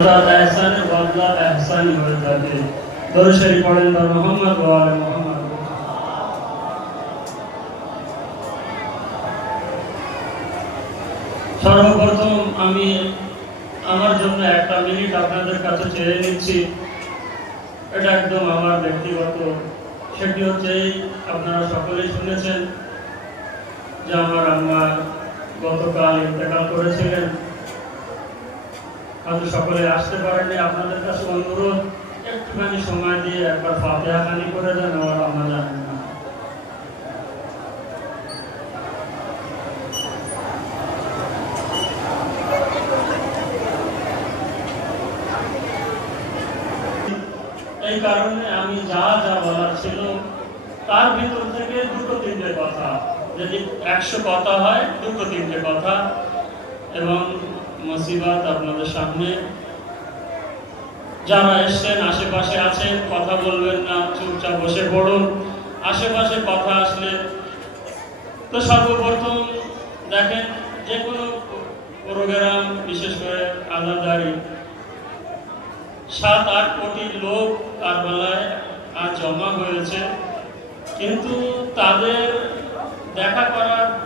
এহসানের বদলা এহসানই হয়ে থাকে। দরুদ শরীফ পড়েন মুহাম্মদ ওয়া আলে মুহাম্মদ। সর্বপ্রথম আমি আমার জন্য একটা মিনিট আপনাদের কাছে চেয়ে নিচ্ছি। এটা একদম আমার ব্যক্তিগত। সেটি হচ্ছে আপনারা সকলেই শুনেছেন যে আমার আম্মা গতকাল ইন্তেকাল করেছিলেন। হয়তো সকলে আসতে পারেনি। আপনাদের কাছে অনুরোধ, একটুখানি সময় দিয়ে একবার ফাতিহা খানি করে দেন। আমার আম্মা জানেন না। এই কারণে আমি যা যা বলার ছিল তার ভিতর থেকে দুটো তিনটে কথা, যদি 100 কথা হয় দুটো তিনটে কথা এবং মুসিবত আপনাদের সামনে। যারা এসছেন আশেপাশে আছেন, কথা বলবেন না, চুপচাপ বসে পড়ুন। আশেপাশে কথা আসলে তো সর্বপ্রথম দেখেন, যে কোনো প্রোগ্রাম, বিশেষ করে আজাদারি 7-8 কোটি লোক কারবালায় আজ জমা হয়েছে, কিন্তু তাদের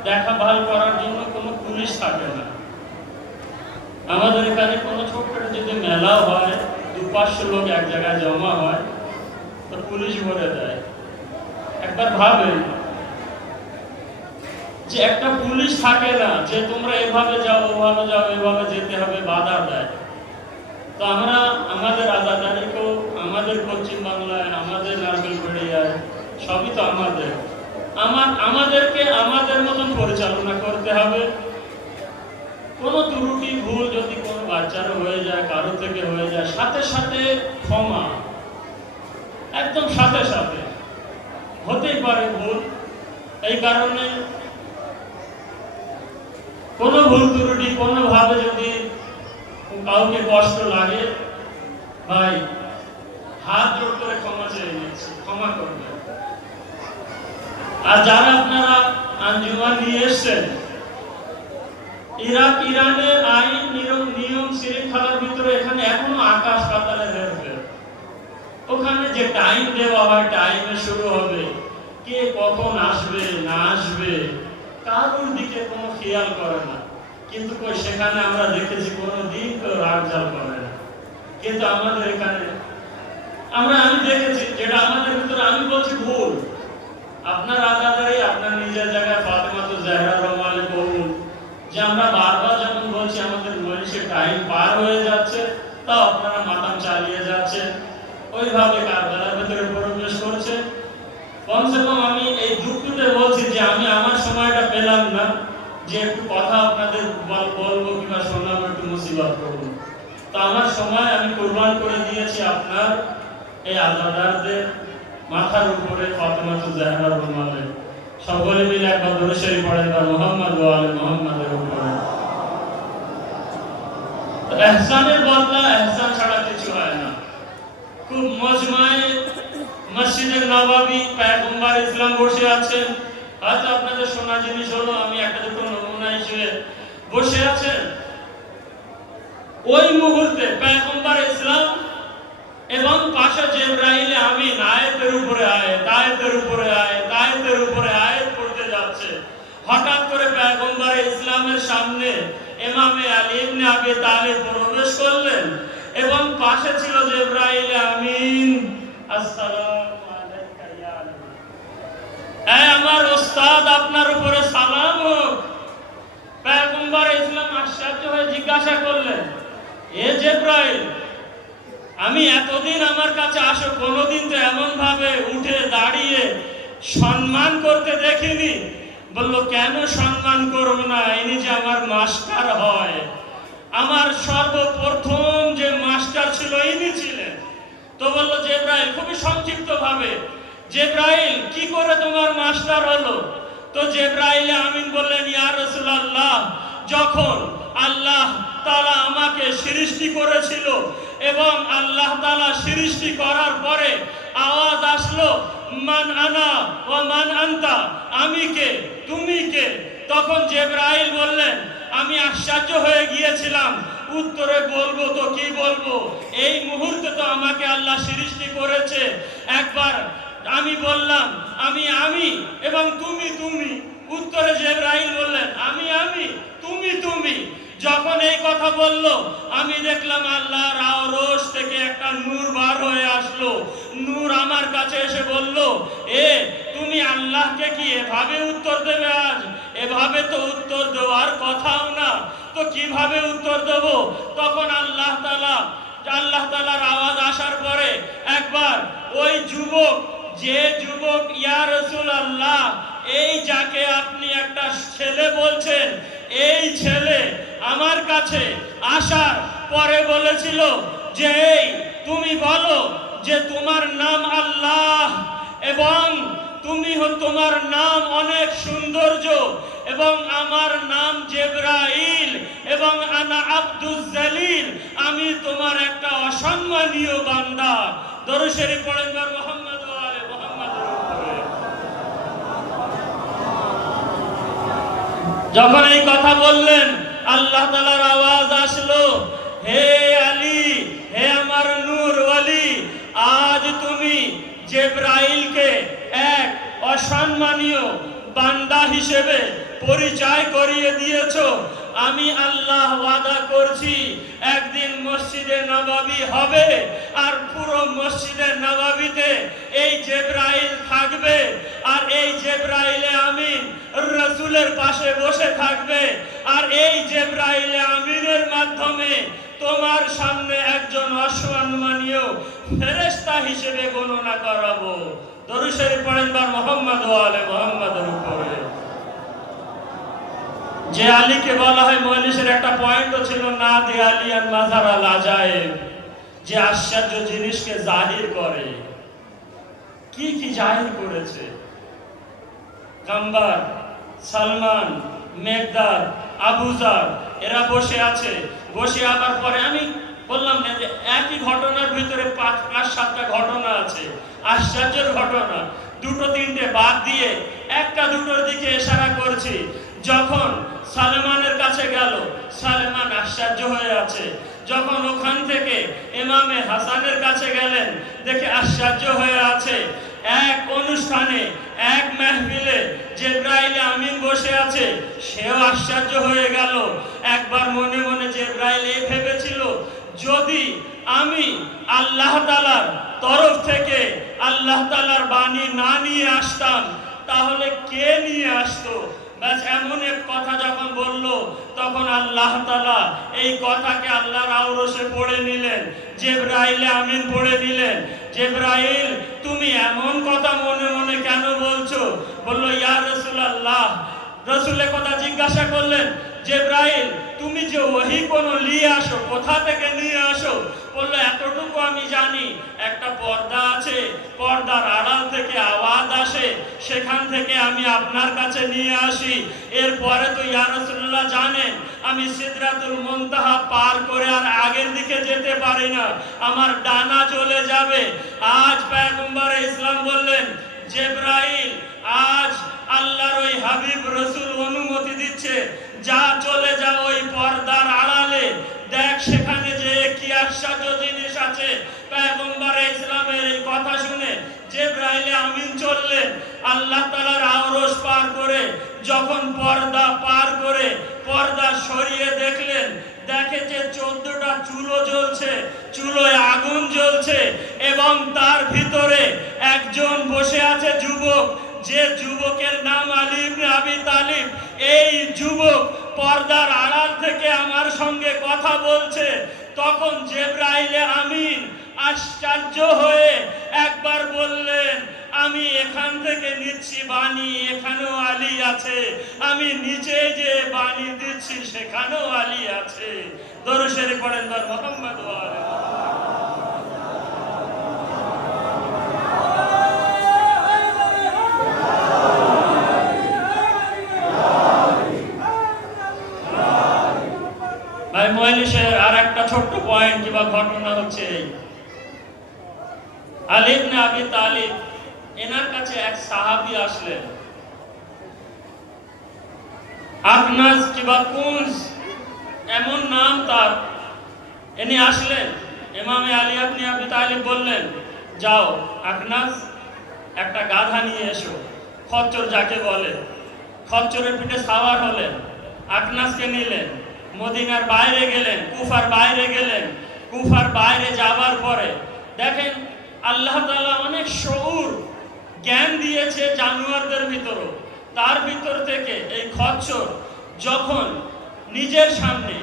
দেখাভাল করার জন্য কোনো পুলিশ থাকে না। আমাদের এখানে কোনো ছোট্ট যদি মেলাও হয়, 200-500 লোক এক জায়গায় জমা হয়, তো পুলিশ ভরে দেয়। একবার ভাবেন যে একটা পুলিশ থাকে না যে তোমরা এভাবে যাও, ওভাবে যাও, এভাবে যেতে হবে, বাধা দেয়। তো আমরা আমাদের আজাদারিকেও, আমাদের পশ্চিম বাংলায়, আমাদের নারকেলবাড়িয়ায়, সবই তো আমাদেরকে আমাদের মতন পরিচালনা করতে হবে। কোনো ত্রুটি ভুল যদি কোনো বাচ্চারও হয়ে যায়, কারো থেকে হয়ে যায়, সাথে সাথে ক্ষমা, একদম সাথে সাথে। হতেই পারে ভুল, এই কারণে কোনো ভুল ত্রুটি কোনোভাবে যদি কাউকে কষ্ট লাগে, ভাই হাত জোড় করে ক্ষমা চেয়ে নিচ্ছি, ক্ষমা করবেন। আর যারা আপনারা আঞ্জুমান নিয়ে এসছেন, ইরানের আইন নিয়ম শৃঙ্খলার ভিতরে এখানে এখনো আকাশ পাতালের হেরফের। ওখানে যে টাইম দেওয়া হয়, টাইমে শুরু হবে, কে কখন আসবে না আসবে কারোর দিকে কোনো খেয়াল করে না। কিন্তু সেখানে আমরা দেখেছি কোনো দিন কেউ রাগজাল করে না। কিন্তু আমাদের এখানে আমি দেখেছি, যেটা আমাদের ভিতরে, আমি বলছি ভুল। আপনার আজাদারি আপনার নিজের জায়গায় ফাতেমাতুজ জাহরা রহমানের কবুল, যে আমরা বারবার যখন বলছি আমাদের মনীষের টাইম পার হয়ে যাচ্ছে, তাও আপনারা মাতাম চালিয়ে যাচ্ছেন, ওইভাবে কারবালার ভিতরে প্রবেশ করছে। কমসে কম আমি এই দুঃখতে বলছি যে আমি আমার সময়টা পেলাম না যে একটু কথা আপনাদের বলবো কিংবা শোনাবো, একটু মুসিবত করবো। তো আমার সময় আমি কুরবান করে দিয়েছি আপনার এই আজাদারদের মাথার উপরে, ফাতেমাতুজ জাহরা রহমানের। সকলে মিলে একবার দরুদ শরীফ পড়েন মুহাম্মদ ওয়া আলে মুহাম্মাদের উপরে। এহসানের বদলা এহসান ছাড়া কিছু হয় না। খুব মজমায়ে মসজিদে নববী পয়গম্বর ইসলাম বসে আছেন। হয়তো আপনাদের শোনা জিনিস হলো, আমি একটা দুটো নমুনা হিসেবে বসে আছেন। ওই মুহূর্তে পয়গম্বর ইসলাম এবং পাশে জিবরাইল আমিন আয়াতের উপরে আয়াত, আয়াতের উপরে আয়াত, আয়াতের উপরে আয়াত পড়তে যাচ্ছে। হঠাৎ করে পয়গম্বর ইসলামের সামনে ইমামে আলী ইবনে আবি তালিব প্রবেশ করলেন এবং পাশে ছিল জিবরাইল আমিন। আসসালামু আলাইকা ইয়া আলী, এই আমার ওস্তাদ, আপনার উপরে সালাম হোক। পয়গম্বর ইসলাম আশ্চর্য হয়ে জিজ্ঞাসা করলেন, এ জিবরাইল, আমি এতদিন আমার কাছে আসো, কোনোদিন তো এমন ভাবে উঠে দাঁড়িয়ে সম্মান করতে দেখিনি। বলল, কেন সম্মান করব না, ইনি যে আমার মাস্টার হয়, আমার সর্বপ্রথম যে মাস্টার ছিল ইনি ছিলেন। তো বলল জিবরাইল খুবই সংক্ষিপ্ত ভাবে, জিবরাইল কি করে তোমার মাস্টার হলো? তো জিবরাইল আমিন বললেন, ইয়া রাসূলুল্লাহ, যখন আল্লাহ তাআলা আমাকে সৃষ্টি করেছিল এবং আল্লাহ তাআলা সৃষ্টি করার পরে আওয়াজ আসলো, মান আনা ওয়া মান আনতা, আমি কে, তুমি কে? তখন জিবরাইল বললেন, আমি আশ্চর্য হয়ে গিয়েছিলাম, উত্তরে বলবো তো কি বলবো, এই মুহূর্তে তো আমাকে আল্লাহ সৃষ্টি করেছে। একবার আমি বললাম আমি এবং তুমি। উত্তরে জিবরাইল বললেন আমি তুমি। যখন এই কথা বলল, আমি দেখলাম আল্লাহর আরশ থেকে একটা নূর বার হয়ে আসলো। নূর আমার কাছে এসে বলল, তুমি আল্লাহকে কি এভাবে উত্তর দেবে? আজ এভাবে তো উত্তর দেওয়ার কথাও না, তো কিভাবে উত্তর দেব? তখন আল্লাহ তাআলার আওয়াজ আসার পরে একবার ওই যুবক, যে যুবক ইয়া রাসূলুল্লাহ, এই যাকে আপনি একটা ছেলে বলছেন, এই ছেলে আমার কাছে আসার পরে বলেছিল যে তুমি বলো যে তোমার নাম আল্লাহ এবং তোমার নাম অনেক সৌন্দর্য এবং আমার নাম জিবরাইল এবং আনা আব্দুল জলিল, আমি তোমার একটা অসম্মানীয় বান্দা। দরুদ শরীফ পড়েন মুহাম্মদ ওয়া আলে মুহাম্মাদের উপরে। যখন এই কথা বললেন, আল্লাহ তাআলার আওয়াজ আসলো, হে আলী, হে আমার নূর ওয়ালি, আজ তুমি জিবরাইলকে এক অসম্মানীয় বান্দা হিসেবে পরিচয় করিয়ে দিয়েছো। আমি আল্লাহ ওয়াদা করছি, একদিন মসজিদে নববী হবে আর পুরো মসজিদে নববীতে এই জিবরাইল থাকবে আর এই জিবরাইলে আমিন রাসূলের পাশে বসে থাকবে আর এই জিবরাইলে আমিনের মাধ্যমে তোমার সামনে একজন অসম্মানীয় ফেরেশতা হিসেবে গণনা করাবো। দরুদ শরীফ পড়েন মুহাম্মদ ওয়া আলে মুহাম্মাদের উপরে। যে আলীকে বলা হয়, মজলিসের একটা পয়েন্টও ছিল না দে আলিয়ান মাজার আল আজায়েব, যে আশ্চর্য জিনিসকে জাহির করে। কি কি জাহির করেছে? কাম্বার, সালমান, মেঘদাদ, আবুজার এরা বসে আছে। বসে আবার পরে আমি বললাম না যে একই ঘটনার ভিতরে পাঁচ সাতটা ঘটনা আছে, আশ্চর্যের ঘটনা। দুটো তিনটে বাদ দিয়ে একটা দুটোর দিকে ইশারা করছি। যখন সালমানের কাছে গেল, সালমান আশ্চর্য হয়ে আছে। যখন ওখান থেকে ইমামে হাসানের কাছে গেলেন, দেখে আশ্চর্য হয়ে আছে। এক অনুষ্ঠানে, এক মাহফিলে জিবরাইল আমিন বসে আছে, সেও আশ্চর্য হয়ে গেল। একবার মনে মনে জিবরাইল এই ভেবেছিল, যদি আমি আল্লাহ তাআলার তরফ থেকে আল্লাহ তাআলার বাণী না নিয়ে আসতাম, তাহলে কে নিয়ে আসতো? ব্যাস এমন এক কথা যখন বলল, তখন আল্লাহ তাআলা এই কথাকে আল্লাহর আরশে পড়ে নিলেন, জিবরাইল আমিন পড়ে দিলেন। জিবরাইল, তুমি এমন কথা মনে মনে কেন বলছো? বলল, ইয়া রাসূলুল্লাহ। রাসূলের কথা জিজ্ঞাসা করলেন, জিবরাইল, তুমি যে ওহী কোন নিয়ে আসো, কোথা থেকে নিয়ে আসো? বলল, এতটুকু আমি জানি, একটা পর্দা আছে, পর্দার আড়াল থেকে আওয়াজ আসে, সেখান থেকে আমি আপনার কাছে নিয়ে আসি। এরপরে তো ইয়া রাসূলুল্লাহ জানেন, আমি সিদরাতুল মুনতাহা পার করে আর আগের দিকে যেতে পারি না, আমার ডানা চলে যাবে। আজ পয়গম্বর ইসলাম বললেন, জিবরাইল, আজ আল্লাহর ওই হাবিব রাসূল অনুমতি দিচ্ছে, যা চলে যা ওই পর্দার আড়ালে, দেখ সেখানে যে কি আশ্চর্য জিনিস আছে। পয়গম্বর ইসলামের এই কথা শুনে জিবরাইল আমিন চললেন আল্লাহ তাআলার আরশ পার করে। যখন পর্দা পার করে পর্দা সরিয়ে দেখলেন, দেখে যে 14টা চুলো জ্বলছে, চুলোয় আগুন জ্বলছে এবং তার ভিতরে একজন বসে আছে যুবক, যে যুবকের নাম আলী ইবনে আবি তালিব। এই যুবক পর্দার আড়াল থেকে আমার সঙ্গে কথা বলছে। তখন জিবরাইল আমিন আশ্চর্য হয়ে একবার বললেন, আমি এখান থেকে নিচ্ছি বাণী, এখানেও আলী আছে, আমি নিচে যে বাণী দিচ্ছি সেখানেও আলী আছে। দরুদ শরীফ পড়েন মুহাম্মদ ওয়া আলে ভাই। মজলিসের আর একটা ছোট্ট পয়েন্ট কিংবা ঘটনা হচ্ছে, আলী ইবনে আবি তালিব, এনার কাছে এক সাহাবী আসলেন, আকনাজ কিংবা কুনজ এমন নাম তার, ইনি আসলেন, ইমামে আলী ইবনে আবি তালিব বললেন, যাও আকনাস একটা গাধা নিয়ে এসো, খচ্চর যাকে বলে। খচ্চরের পিঠে সাওয়ার হলেন, আকনাসকে নিলেন, মদিনার বাইরে গেলেন, কুফার বাইরে গেলেন। কুফার বাইরে যাবার পরে দেখেন আল্লাহ তাআলা অনেক শউর জ্ঞান দিয়েছে জানোয়ারদের ভিতরও। তার ভিতর থেকে এই খচ্চর যখন নিজের সামনে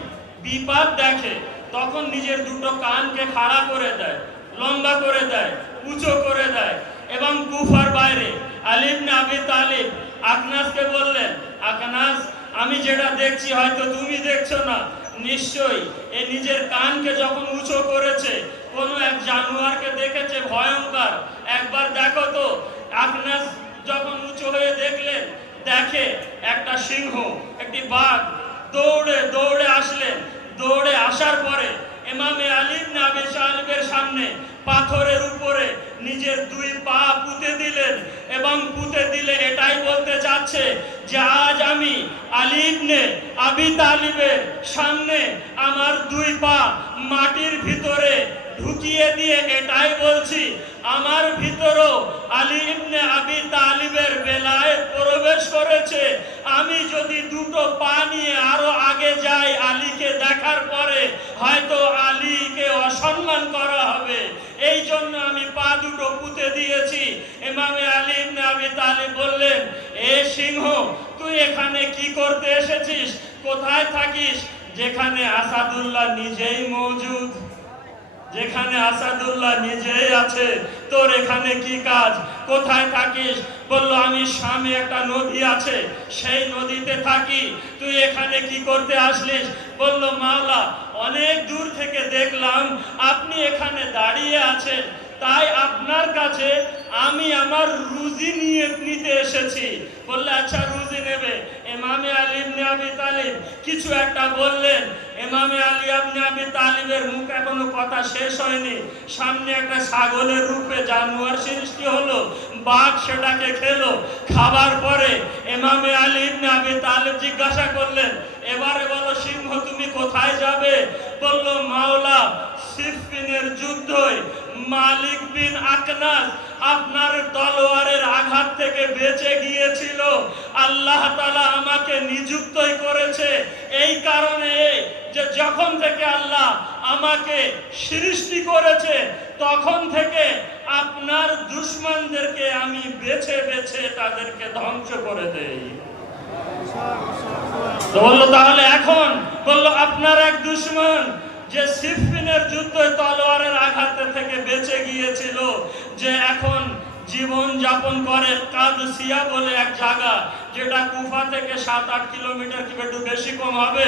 বিপদ দেখে তখন নিজের দুটো কানকে খাড়া করে দেয়, লম্বা করে দেয়, উঁচু করে দেয়। এবং কুফার বাইরে আলী ইবনে আবি তালিব আকনাসকে বললেন, আকনাস আমি যেটা দেখছি হয়তো তুমি দেখছো না, নিশ্চয়ই এ নিজের কানকে যখন উঁচু করেছে কোনো এক জানোয়ারকে দেখেছে ভয়ঙ্কর, একবার দেখো তো। আকনাস যখন উঁচু হয়ে দেখলেন, দেখে একটা সিংহ, একটি বাঘ দৌড়ে দৌড়ে আসলেন। দৌড়ে আসার পরে ইমামে আলী ইবনে আবি তালিবের সামনে পাথরের উপরে নিজের দুই পা পুঁতে দিলেন এবং পুঁতে দিলে এটাই বলতে চাচ্ছে যে আজ আমি আলী ইবনে আবি তালিবের সামনে আমার দুই পা মাটির ভিতরে ঢুকিয়ে দিয়ে এটাই বলছি, আমার ভিতরও আলী ইবনে আবি তালিবের বেলায়েত প্রবেশ করেছে। আমি যদি দুটো পা নিয়ে আরো আগে যাই আলীকে দেখার পরে হয়তো আলীকে অসম্মান করা হবে, এই জন্য আমি পা দুটো পুঁতে দিয়েছি। ইমামে আলী ইবনে আবি তালিব বললেন, এ সিংহ তুই এখানে কি করতে এসেছিস, কোথায় থাকিস? যেখানে আসাদুল্লাহ নিজেই মৌজুদ, যেখানে আসাদুল্লাহ নিজেই আছে, তোর এখানে কি কাজ, কোথায় থাকিস? বলল আমি সামনে একটা নদী আছে, সেই নদীতে থাকি, তুই এখানে কি করতে আসলিস? বলল মাওলা অনেক দূর থেকে দেখলাম আপনি এখানে দাঁড়িয়ে আছেন, তাই আপনার কাছে আমি আমার রুজি নিতে এসেছি। বললে আচ্ছা রুজি নেবে। ইমামে আলী ইবনে আবি তালিব কিছু একটা বললেন। ইমামে আলী ইবনে আবি তালিবের মুখ এখনো কথা শেষ হয়নি, সামনে একটা ছাগলের রূপে জানোয়ার সৃষ্টি হলো, বাঘ সেটাকে খেলো। খাবার পরে ইমামে আলী ইবনে আবি তালিব জিজ্ঞাসা করলেন, এবারে বলো সিংহ তুমি কোথায় যাবে? বলল মাওলা সিফফিনের যুদ্ধে মালিক বিন আকনাস আপনার তলোয়ারের আঘাত থেকে বেঁচে গিয়েছিল, আল্লাহ তাআলা আমাকে নিযুক্তই করেছে এই কারণে যে যখন থেকে আল্লাহ আমাকে সৃষ্টি করেছে তখন থেকে আপনার দুশমনদেরকে আমি বেছে বেছে তাদেরকে ধ্বংস করে দেই। তো বললো তাহলে এখন? বললো আপনার এক দুশমন যে সিফফিনের যুদ্ধে তলোয়ারের আঘাত থেকে বেঁচে গিয়েছিল, যে এখন জীবন যাপন করে কাদসিয়া বলে এক জায়গা, যেটা কুফা থেকে 7-8 কিলোমিটার কি একটু বেশি কম হবে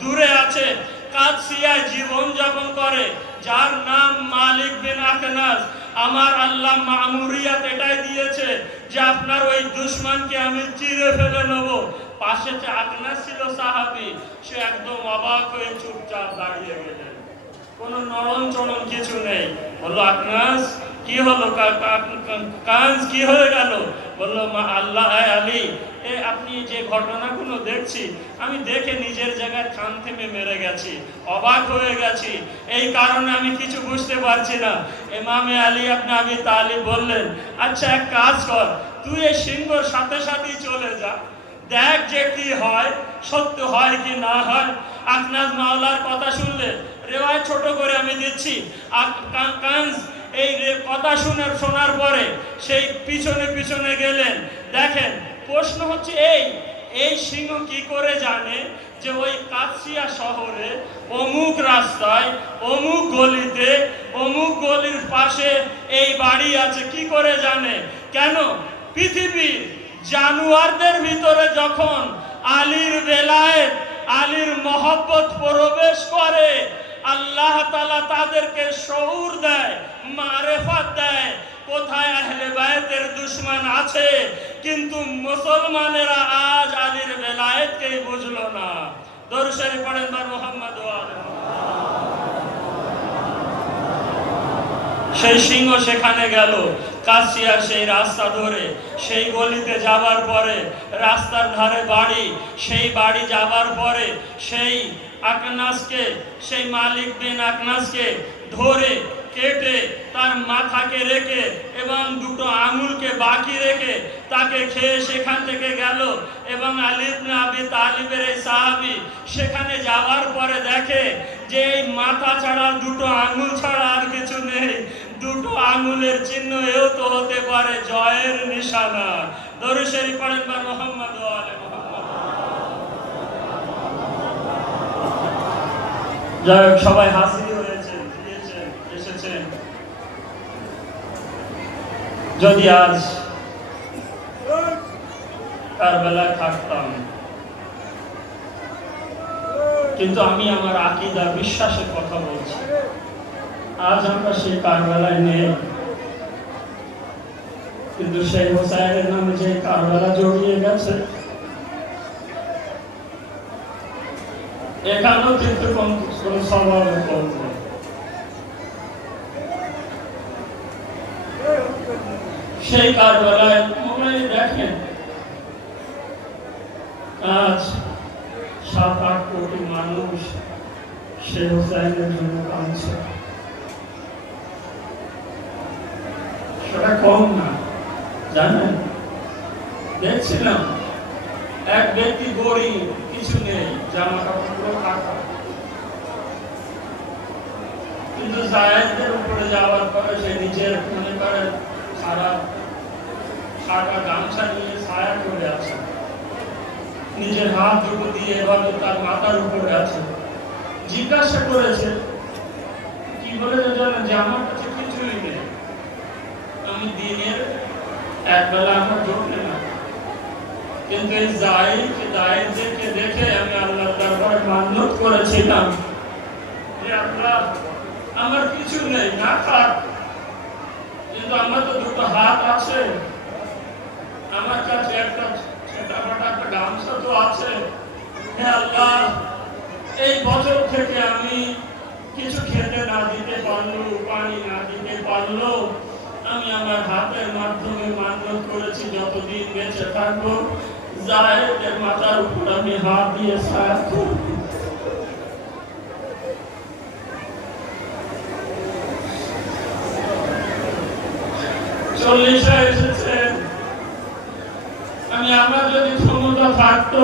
দূরে আছে, কাদসিয়ায় জীবন যাপন করে, যার নাম মালিক বিন আকনাস। আমার আল্লাহ মামুরিয়াত এটাই দিয়েছে যে আপনার ওই দুশমনকে আমি চিরে ফেলে নেব। পাশে যে আকনাস ছিল সাহাবী, সে একদম অবাক হয়ে চুপচাপ দাঁড়িয়ে গেলেন, কোনো নরম চরম কিছু নেই। বললো আকনাস কি হলো, কাজ কি হয়ে গেল? বললো মা আল্লাহ আলী আপনি যে ঘটনাগুলো দেখছি আমি দেখে নিজের জায়গায় কান থেমে মেরে গেছি, অবাক হয়ে গেছি, এই কারণে আমি কিছু বুঝতে পারছি না। ইমামে আলী ইবনে আবি তালিব বললেন, আচ্ছা এক কাজ কর, তুই এই সিংহর সাথে সাথেই চলে যা, দেখ যে কি হয়, সত্য হয় কি না হয়। আকনাস মাওলার কথা শুনলে রেওয়ায় ছোট করে আমি দিচ্ছি। কানজ এই কথা শোনার পরে সেই পিছনে পিছনে গেলেন। দেখেন প্রশ্ন হচ্ছে এই সিংহ কি করে জানে যে ওই কাদসিয়া শহরে অমুক রাস্তায় অমুক গলিতে অমুক গলির পাশে এই বাড়ি আছে? কি করে জানে? কেন? পৃথিবীর জানোয়ারদের ভিতরে যখন আলীর বেলায়েত আলীর মহব্বত প্রবেশ করে আল্লাহ তাআলা তাদেরকে শউর দেয়, মারেফাত দেয়। কোথায় আহলে বায়তের দুশমন আছে, কিন্তু মুসলমানেরা আজ আলীর বেলায়েতকেই বুঝলো না। দরুদ শরীফ পড়েন বার মুহাম্মদ ওয়া আলি সেই সিংহ সেখানে গেল, কাদসিয়ার সেই রাস্তা ধরে সেই গলিতে যাবার পরে রাস্তার ধারে বাড়ি, সেই বাড়ি যাবার পরে সেই আকনাসকে, সেই মালিক বিন আকনাসকে ধরে কেটে তার মাথাকে রেখে এবং দুটো আঙুলকে বাকি রেখে তাকে খেয়ে সেখান থেকে গেল। এবং আলী ইবনে আবি তালিবের এই সাহাবী সেখানে যাওয়ার পরে দেখে যে এই মাথা ছাড়া দুটো আঙুল ছাড়া আর কিছু নেই। দুটো আঙুলের চিহ্ন এও তো হতে পারে জয়ের নিশানা। দরুদ শরীফ পড়েন বা মুহাম্মদ ওয়া আলে মুহাম্মদ। যাই হোক, সবাই হাজির হয়েছেন, দিয়েছেন, এসেছেন। যদি আজ কারবালায় থাকতাম, কিন্তু আমি আমার আকীদা বিশ্বাসের কথা বলছি, আজ আমরা সেই কারবালায় নেই। কিন্তু সেই হোসাইনের নামে যে কারবালা জড়িয়ে গেছে, এখানেও কিন্তু কোন স্বভাবের কম নেই। সেই কারবালায় মোবাইলে দেখেন আজ 7-8 কোটি মানুষ সেই হোসাইনের জন্য কাঁদছে। সেটা কম না, জানেন? দেখছিলাম এক ব্যক্তি গরিব, কিছু নেই, জামা কাপড় কাটা, কিন্তু জায়েদের উপরে যাওয়ার পরে সে নিজের মনে করে সারা গামছা নিয়ে ছায়া করে আছে, নিজের হাত দুটো দিয়ে এভাবে তার মাথার উপরে আছে। জিজ্ঞাসা করেছে, কি বলেছে জানেন? যে আমার কাছে কিছুই নেই, আমি দিনের একবেলা আমার জোটে না, কিন্তু এই জায়েদকে দেখে আমি আল্লাহর দরবারে মান্নত করেছিলাম যে আল্লাহ, আমার কিছু নেই, না থাক, কিন্তু আমার তো দুটো হাত আছে, আমার কাছে একটা ছোটখাটো একটা গামছা তো আছে। হে আল্লাহ, এই বছর থেকে আমি কিছু খেতে না দিতে পারলো, পানি না দিতে পারলো, আমি আমার হাতের মাধ্যমে মান্নত করেছি যতদিন বেঁচে থাকবো জায়েদের মাথার উপর আমি হাত দিয়ে ছায়া করব। চল্লিশে এসেছেন, আমার যদি ক্ষমতা থাকতো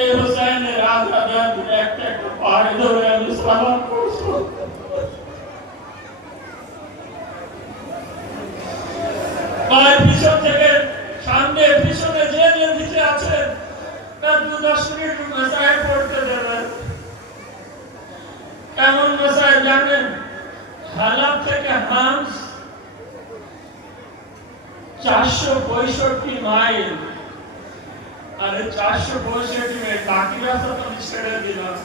এই হোসেনের আজাদ একটা একটা পায়ে ধরে আমি সালাম করতো। পায়ের পিছন থেকে সামনে পিছনে যে যে দিকে আছেন তার 10 মিনিট মেসাইল পড়তে দেবেন। কেমন মেসাইল জানেন? হালাব থেকে হামস 465 মাইল, আরে 465 মাইল, বাকি রাস্তা তো ছেড়ে দিলাম।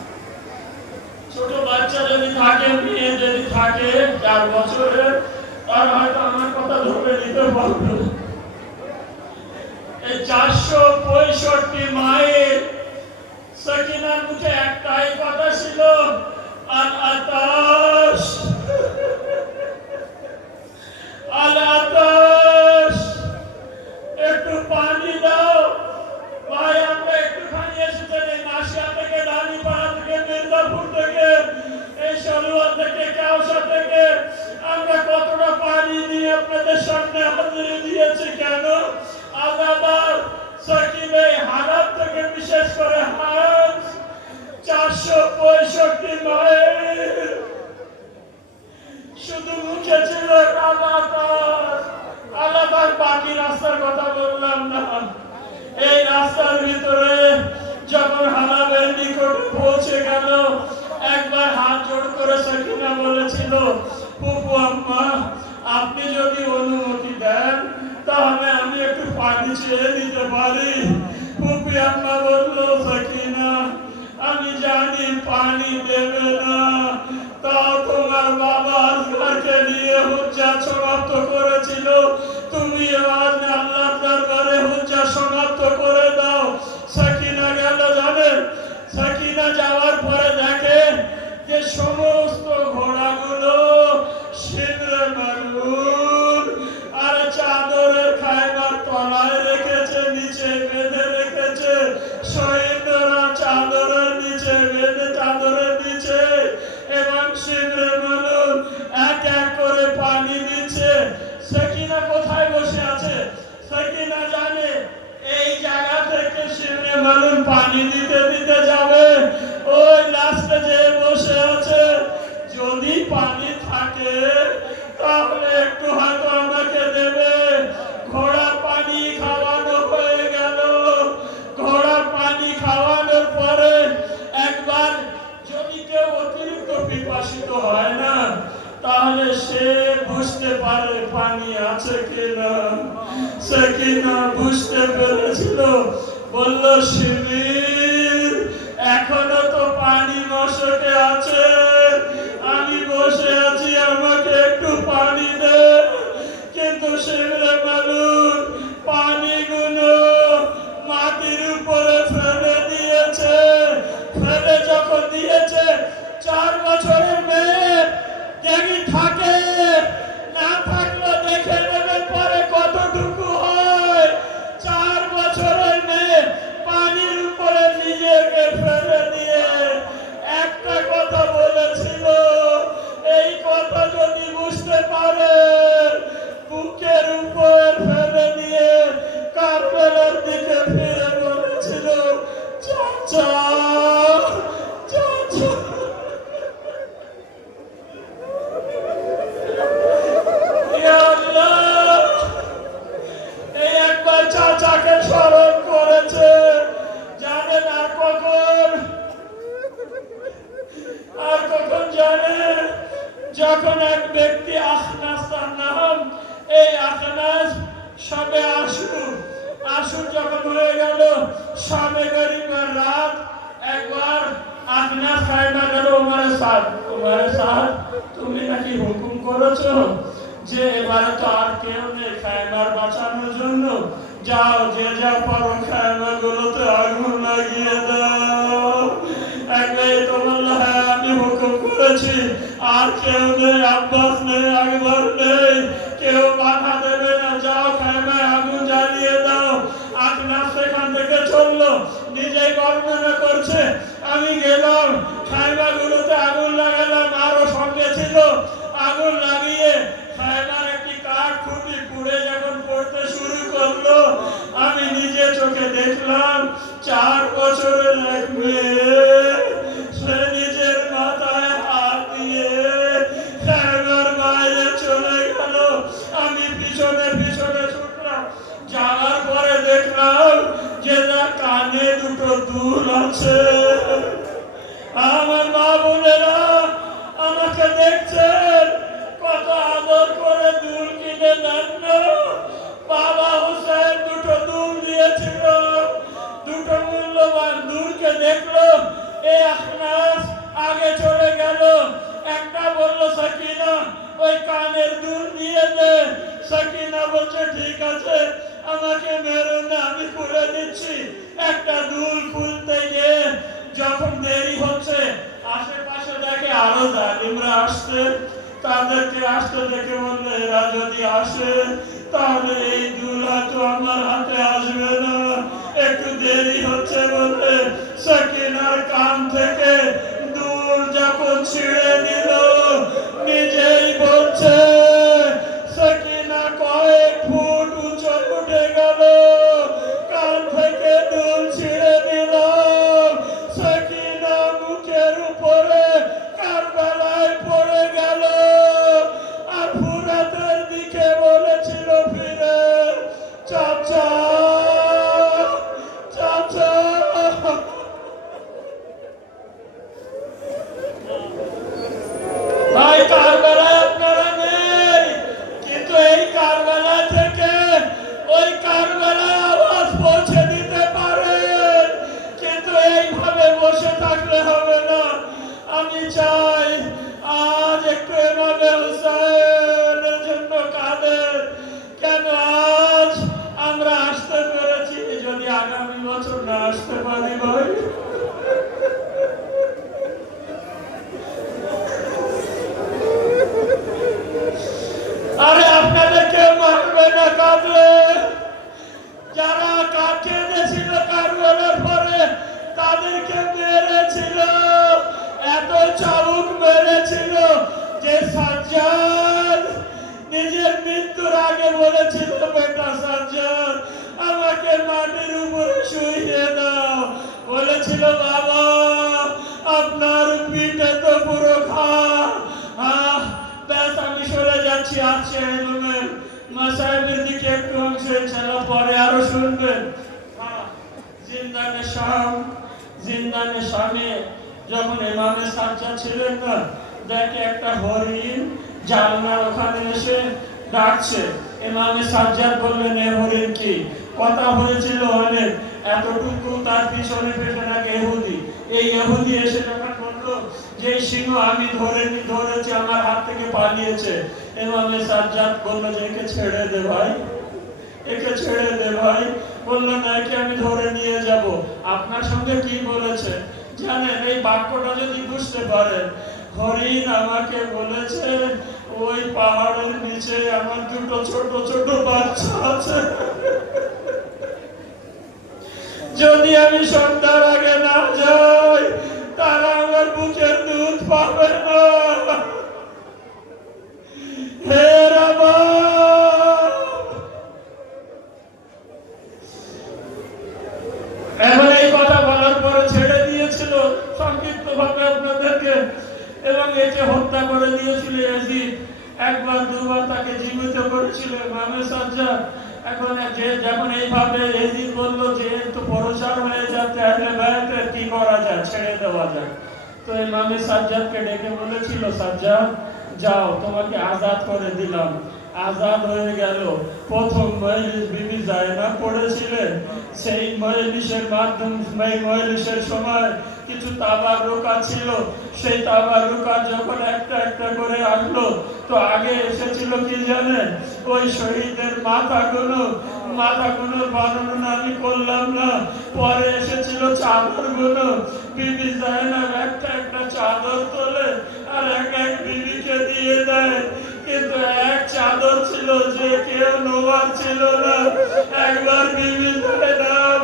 ছোট বাচ্চা যদি থাকে, মেয়ে যদি থাকে 4 বছরের, তার হয়তো আমার কথা ধরে নিতে পারবে। এই 465 মাইল সকিনার মুখে একটাই কথা ছিল, আল আতাশ আল আতাশ, একটু পানি দাও। ভাই আমরা একটুখানি এসেছেন এই নাসিয়া থেকে, দানিপাড়া থেকে, মির্জাপুর থেকে, এই সরুয়া থেকে, কাউসা থেকে, আমরা কতটা পানি নিয়ে আপনাদের সামনে হাজির দিয়েছি। কেন? আজাদার সাকিবে হারাত থেকে বিশেষ করে হাজ 465 মাইল, শুধু মুখে ছিল আলাদার, বাকি রাস্তার কথা বললাম না। এই রাস্তার ভিতরে যখন হালাবের নিকট পৌঁছে গেল, একবার হাত জোড় করে সকিনা বলেছিল, ফুফু আম্মা আপনি যদি অনুমতি দেন তাহলে আমি একটু পানি চেয়ে নিতে পারি। ফুফু আম্মা বলল, সকিনা আমি জানি পানি দেবে না, তাও তোমার বাবা আজগারকে নিয়ে হুজ্জা সমাপ্ত করেছিল, তুমি আজ আল্লাহর দরবারে হুজ্জা সমাপ্ত করে দাও। সকিনা গেল, জানেন সকিনা যাওয়ার পরে দেখে যে সমস্ত ঘোড়াগুলো সিঁদুরে মারুন আর চাদরের খায়বার তলায় রেখেছে, নিচে বেঁধে রেখেছে। শহীদরা পানি দিতে দিতে যাবে, ওই লাস্টে যে বসে আছে, যদি পানি থাকে তাহলে একটু হয়তো আমাকে দেবে। ঘোড়া পানি খাওয়ানো হয়ে গেল। ঘোড়া পানি খাওয়ানোর পরে একবার যদি কেউ অতিরিক্ত পিপাসিত হয় না, তাহলে সে বুঝতে পারে পানি আছে কিনা। সে কিনা বুঝতে পেরেছিল, বলল শিবির এখনো তো পানি মশকে আছে, আমি বসে আছি, আমাকে একটু পানি দে। কিন্তু শিবিরে মানুষ পানিগুলো মাটির উপরে ফেলে দিয়েছে। ফেলে যখন দিয়েছে, 4 বছরের মেয়ে যদি থাকে, না থাকলে দেখে নেবেন পরে কতটুকু হয়। 4 বছরের মেয়ে পানির উপরে নিজেকে ফেলে দিয়ে একটা কথা বলেছিল, এই কথা যদি বুঝতে পারে, বুকের উপরে ফেলে দিয়ে কারবেলার দিকে ফিরে বলেছিল, চাচা চাচা। এই একবার চাচাকে স্মরণ করেছে, জানে না আর কখন জানে, যখন এক ব্যক্তি আখনাস তার নাম, এই আখনাস সবে আশুর যখন হয়ে গেল, সবে গরিবের রাত, একবার আখনাস খাইবা গেল উমারে সাদ, তুমি নাকি হুকুম করেছো যে এবারে তো আর কেউ নেই খায়মার বাঁচানোর জন্য, যাও যে যা পারো খায়মা গুলোতে আগুন লাগিয়ে দাও। একবার তো বললো, হ্যাঁ আমি হুকুম করেছি, আর কেউ নেই, আব্বাস নেই, আকবর নেই, কেউ বাধা দেবে না, যাও খায়মায় আগুন জ্বালিয়ে দাও। আখনাস সেখান থেকে চললো, নিজেই বর্ণনা করছে, আমি গেলাম খায়মা গুলোতে আগুন লাগালাম, আরো সঙ্গে ছিল, আগুন লাগিয়ে খায়মার একটি কাঠ খুঁটি পুড়ে যখন পড়তে শুরু করলো, আমি নিজে চোখে দেখলাম 4 বছরের এক মেয়ে, সে নিজের মাথায় হাত দিয়ে খায়মার বাইরে চলে গেল। আমি পিছনে পিছনে ছুটলাম, যাওয়ার পরে দেখলাম যে তার কানে দুটো দুল আছে। আমার মা বোনেরা আমাকে দেখছেন, কত আদর করে দুল কিনে দেন না। বাবা হোসেন দুটো দুল দিয়েছিল, দুটো মূল্যবান দুলকে দেখলো, এই আখনাস আগে চলে গেল। একটা বললো সাকিনা ওই কানের দুল দিয়ে দে। সাকিনা বলছে ঠিক আছে, আমাকে মেরো না, আমি খুলে দিচ্ছি। একটা দুল খুলতে গিয়ে যখন দেরি হচ্ছে, আশেপাশে দেখে আরো জালিমরা আসছে, তাদেরকে আসতে দেখে বললে, এরা যদি আসে তাহলে এই দুল হয়তো আমার হাতে আসবে না, একটু দেরি হচ্ছে বলে সাকিনার কান থেকে দুল যখন ছিঁড়ে দিল, নিজেই বলছে, সাকিনা কয়েক ফুট উঁচু উঠে গেল, কান থেকে দুল ছিঁড়ে দিল। সাকিনা মুখের উপরে কারবালায় পড়ে গেল, আর ফুরাতের দিকে বলেছিল ফিরে, চাচা চাচা। ভাই কারবালায় আপনারা নেই, কিন্তু এই কারবালা থেকে ওই কারবালায় আওয়াজ পৌঁছে দিতে পারেন, কিন্তু এইভাবে বসে থাকলে হবে না। আমি চাই আজ একটু এভাবে হুসাইনের জন্য কাঁদেন, কেন আজ আমরা আসতে পেরেছি, যদি আগামী বছর না আসতে পারি ভাই। আরে আপনাদের কেউ মানবে না কাঁদলে, যারা কেঁদেছিল কারবালার পরে, তাদেরকে মেরেছিল, এত চাবুক মেরেছিল, যাচ্ছি আছে ইমামের মাসায়েবের দিকে একটু অংশ ইনশাআল্লাহ পরে আরো শুনবেন। জিন্দানে শামে যখন ইমামে সাজ্জাদ ছিলেন না, দেখে একটা হরিণ জানলার ওখানে এসে ডাকছে। ইমামে সাজ্জাদ বললেন, এ হরিণ কি? কথা হয়েছিল অনেক, এতটুকু তার পিছনে নাকি ইহুদি। এই ইহুদি এসে যখন বললো যে সিংহ আমি ধরেছি, আমার হাত থেকে পালিয়েছে, ইমামে সাজ্জাদ বললো যে একে ছেড়ে দে ভাই, একে ছেড়ে দে ভাই। বললো না, একে আমি ধরে নিয়ে যাব। আপনার সঙ্গে কি বলেছে জানেন? এই বাক্যটা যদি বুঝতে পারেন, হরিণ আমাকে বলেছে ওই পাহাড়ের নিচে আমার দুটো ছোট ছোট বাচ্চা আছে, যদি আমি সন্ধ্যার আগে না যাই তারা আমার বুকের দুধ পাবে না। হে রামা, এখন এই কথা বলার পরে ছেড়ে দিয়েছিল সংক্ষিপ্ত ভাবে আপনাদেরকে, এবং একে হত্যা করে দিয়েছিল ইয়াজিদ। একবার দুবার তাকে জীবিত করেছিল ইমামে সাজ্জাদ। এখন যখন এইভাবে ইয়াজিদ বলল যে তো পরসার হয়ে যাচ্ছে, আহলে বাইতের কি করা যায়, ছেড়ে দেওয়া যায়। তো ইমামে সাজ্জাদকে ডেকে বলেছিল, সাজ্জাদ যাও, তোমাকে আজাদ করে দিলাম। আজাদ হয়ে গেল। প্রথম মজলিস বিবি জায়নাব পড়েছিলেন। সেই মজলিসের সময় কিছু তাবারুকা ছিল। সেই তাবারুকা যখন একটা একটা করে আসলো, তো আগে এসেছিল কি জানেন? ওই শহীদের মাথাগুলোর বর্ণনা আমি করলাম না, পরে এসেছিল চাদরগুলো। বিবি জায়নাব একটা একটা চাদর তোলে আর এক এক বিবিকে দিয়ে দেয়, কিন্তু এক চাদর ছিল যে কেউ নেওয়ার ছিল না। একবার বিবি জায়নাব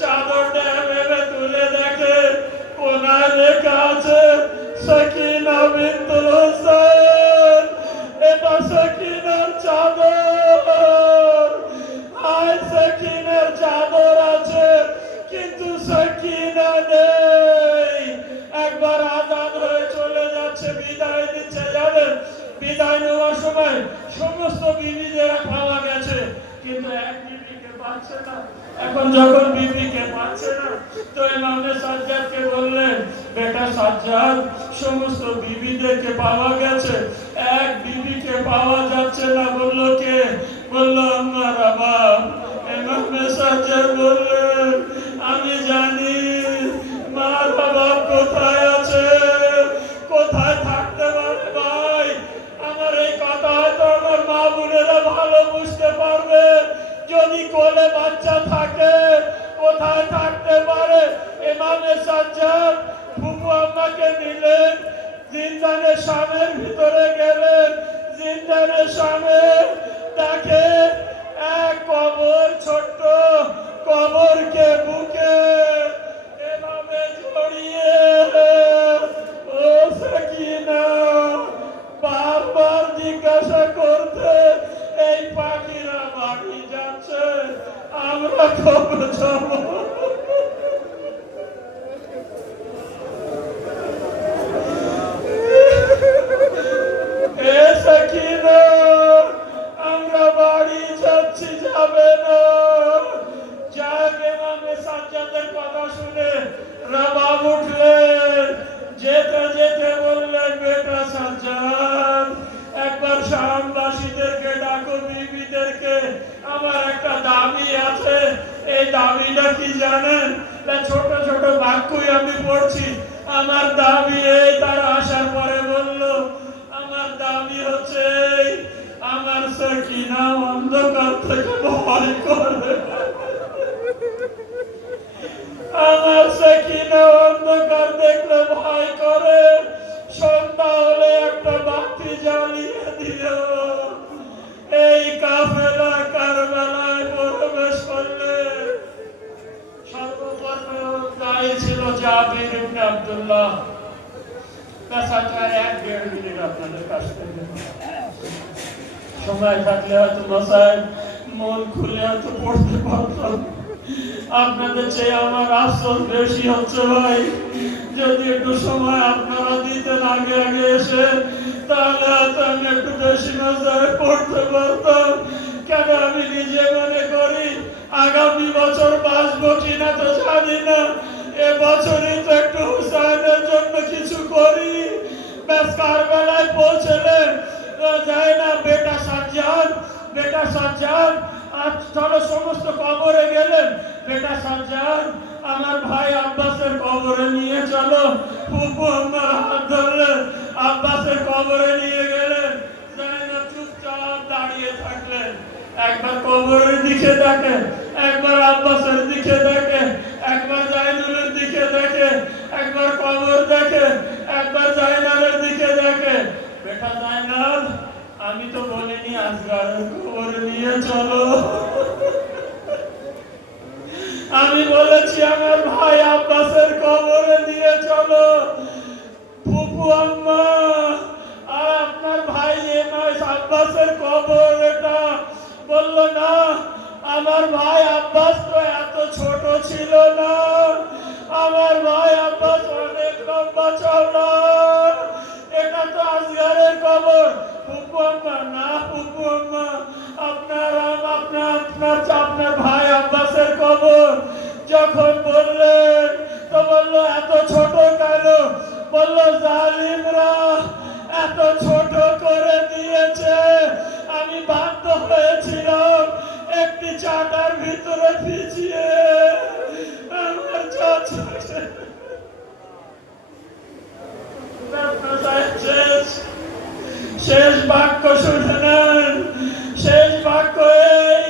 চাদরটা এভাবে তুলে দেখে, কোনায় লেখা আছে সকিনা বিনতুল হুসাইন, এটা সকিনার চাদর। আয় সকিনার চাদর আছে কিন্তু সকিনা নেই। একবার আজাদ হয়ে চলে যাচ্ছে, বিদায় দিচ্ছে, জানেন? বিদায় নেওয়ার সময় সমস্ত বিবিদের পাওয়া গেছে, কিন্তু এক বিবিকে পাচ্ছে না। এখন যখন বিবিকে পাচ্ছে না, তো ইমামে সাজ্জাদকে বললেন, বেটা সাজ্জাদ, সমস্ত বিবিদেরকে পাওয়া গেছে, এক বিবিকে পাওয়া যাচ্ছে না। বললো কে? বললো আমার বাপ। ইমামে সাজ্জাদ বললেন, আমি জানি মার বাবা কোথায় আছে, কোথায় থাকতে পারে। ভাই আমার এই কথা হয়তো আমার মা বোনেরা ভালো বুঝতে পারবে। যদি কোলে বাচ্চা থাকে কোথায় থাকতে পারে? ইমামে সাজ্জাদ ফুফু আম্মাকে নিলেন, জিন্দানে শামের ভিতরে গেলেন। জিন্দানে শামে দেখে এক কবর, ছোট্ট কবরকে বুকে এভাবে জড়িয়ে, ও সাকিনা, বারবার জিজ্ঞাসা করতে, এই পাখিরা বাড়ি যাচ্ছে, আমরা কবে যাব? এ সাকিনা, আমরা বাড়ি যাচ্ছি, যাবে না। যাক, ইমামে সাজ্জাদের কথা শুনে রবাব উঠলেন। যেতে যেতে বললেন, বেটা সাজ্জাদ, একবার শামবাসীদেরকে ডাকো, বিবিদেরকে, আমার একটা দাবি আছে। এই দাবিটা কি জানেন? ছোট ছোট বাক্যই আমি পড়ছি। আমার দাবি এই। তারা আসার পরে বলল, আমার দাবি হচ্ছে আমার সকিনা অন্ধকার থেকে ভয় করে, আমার সকিনা অন্ধকার দেখলে ভয় করে। সন্ধ্যা হলে একটা বাতি জ্বালিয়ে দিও। এই কাফেলা কারবালায় প্রবেশ করলে সর্বপ্রথম দায়ী ছিল জাবির ইবনে আব্দুল্লাহ। এক দেড় মিনিট আপনাদের কাছ থেকে সময় থাকলে হয়তো মশাই মন খুলে হয়তো পড়তে পারতাম। আপনাদের চেয়ে আমার আফসোস বেশি হচ্ছে ভাই। যদি একটু সময় আপনারা দিতেন আগে আগে এসে, তাহলে হয়তো আমি একটু বেশি মাঝে পড়তে পারতাম। কেন আমি নিজে মনে করি আগামী বছর বাঁচবো কিনা তো জানি না, এবছরই তো একটু হুসাইনের জন্য কিছু করি। ব্যাস কারবালায় পৌঁছলে যায় না বেটা সাজ্জাদ, বেটা সাজ্জাদ আজ চলো সমস্ত কবরে গেলেন। বেটা সাজ্জাদ আমার ভাই আব্বাসের কবরে নিয়ে চলো। ফুপু আমার হাত ধরলেন, আব্বাসের কবরে নিয়ে গেলেন। জায়না চুপচাপ দাঁড়িয়ে থাকলেন। একবার কবরের দিকে দেখে, একবার আব্বাসের দিকে দেখে, একবার জাইনুলের দিকে দেখে, একবার কবর দেখে, একবার জাইনালের দিকে দেখে। বেটা জাইনাল আমি তো বলিনি আসগারের কবরে নিয়ে চলো, আমি বলেছি আমার ভাই আব্বাসের কবরে নিয়ে চলো। ফুপু আম্মা আর আপনার ভাই নয় আব্বাসের কবর এটা। বলল না আমার ভাই আব্বাস তো এত ছোট ছিল না, আমার ভাই আব্বাস অনেক লম্বা চওড়া, এটা তো আসগারের কবর। ফুপু আম্মা না ফুপু আম্মা আপনার আপনার ভাই আব্বাসের কবর। যখন বললেন তো বললো এত ছোট কেন? বললো জালিমরা এত ছোট করে দিয়েছে, আমি বাধ্য হয়েছিলাম একটি চাটার ভিতরে ভিজিয়ে আমার শেষ বাক্য শুনে নেন, শেষ বাক্য এই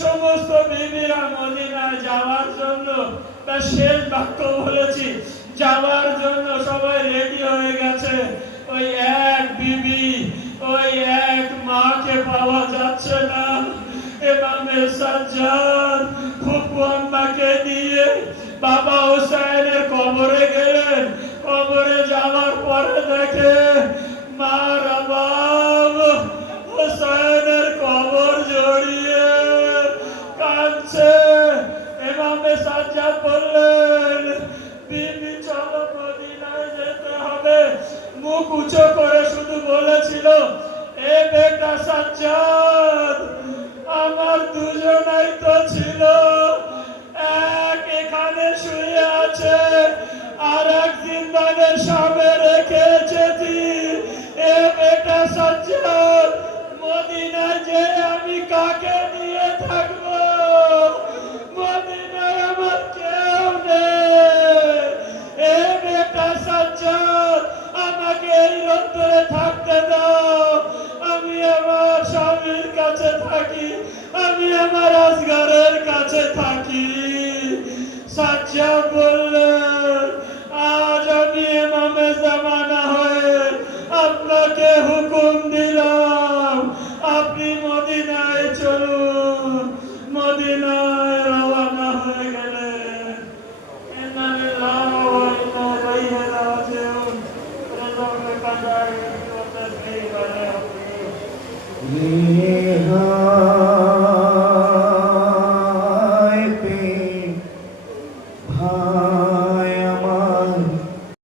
সমস্ত বিবিরা মদিনায় যাওয়ার জন্য, শেষ বাক্য বলেছি, যাওয়ার জন্য সবাই রেডি হয়ে গেছে। ওই এক বিবি, ওই এক মাকে পাওয়া যাচ্ছে না। ইমামে সাজ্জাদ ফুপু আম্মাকে নিয়ে বাবা হুসাইনের কবরে গেলেন। কবরে যাওয়ার পরে দেখে মার বাব হুসাইনের কবর জড়িয়ে কাঁদছে। ইমামে সাজ্জাদ বললেন বিবি চলো মদিনায় যেতে হবে। মুখ উঁচু করে শুধু বলেছিল এ বেটা সাজ্জাদ আমার দুজনাই তো ছিল, এক এখানে শুয়ে আছে আর এক জিন্দানের সামনে রেখেছে। এ বেটা সাজ্জাদ মদিনায় যে আমি কাকে নিয়ে থাকবো? মদিনায় আমার কেউ নেই। এ বেটা সাজ্জাদ আমাকে এই রোদ্দুরে থাকতে দাও, আমি আমার স্বামীর কাছে থাকি, আমি আমার আসগারের কাছে থাকি। সাজ্জাদ বললেন আজ আমি ইমামে জামানা হয়ে আপনাকে হুকুম দিলাম আপনি মদিনায় চলুন। মদিনায় রওনা হয়ে গেলেন। ইন্না লিল্লাহি ওয়া ইন্না ইলাইহি রাজিউন। রেজাউল কাদার ওয়া তাসবিহ আলাইহি।